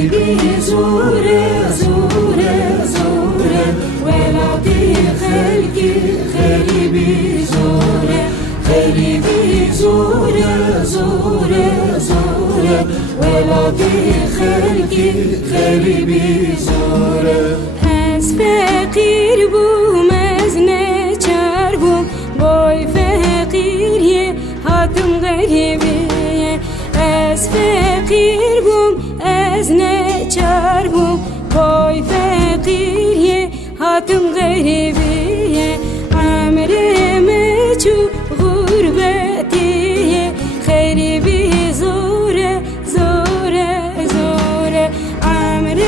غريبي زورة زورة زورة ولادي خلقي غريبي زورة غريبي زورة زورة زورة ولادي خلقي غريبي زورة از فقیر بوم از نچار بوم بای فقیریه هاتم غریبیه از فقیر بوم از نچار بوم بای فقیریه هاتم غریبیه عمر مچو غربتیه غریبی زوره زوره زوره عمر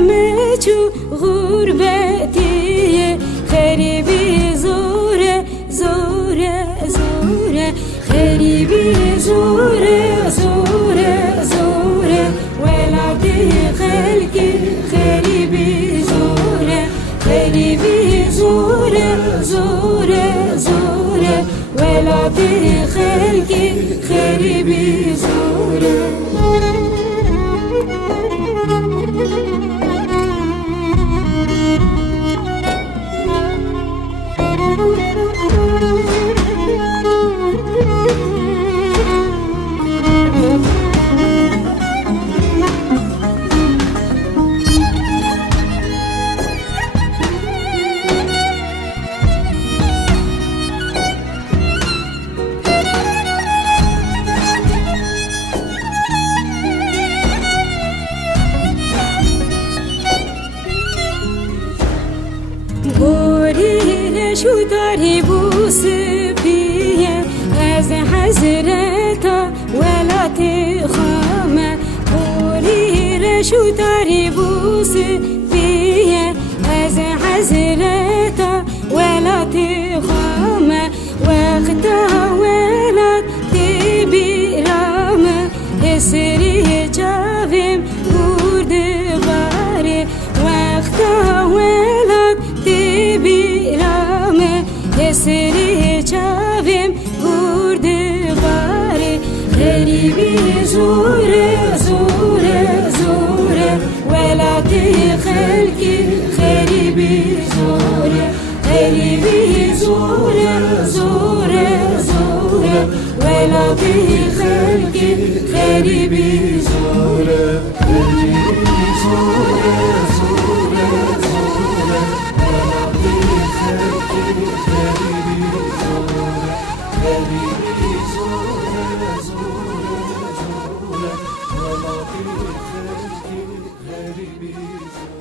مچو غربتیه غریبی زوره زوره زوره غریبی زوره زوره زوره ولادی خلقی غریبی زوره غریبی زوره زوره زوره ولادی خلقی غریبی زوره شو داری بوس پیه از حضرتا ولات خامه بوری شو داری بوس پیه از حضرتا ولات خامه وقتا ولات بیرامه اسری جاویم گرد باره وقتا ولات بیرامه اسری جاویم گرد باره غریبی زوره زوره زوره ولادی خلقی غریبی زوره غریبی زوره زوره زوره ولادی خلقی غریبی زوره غریبی زوره زوره زوره ولادی خلقی غریبی زوره غریبی زوره زوره زوره ولادی خلقی غریبی زوره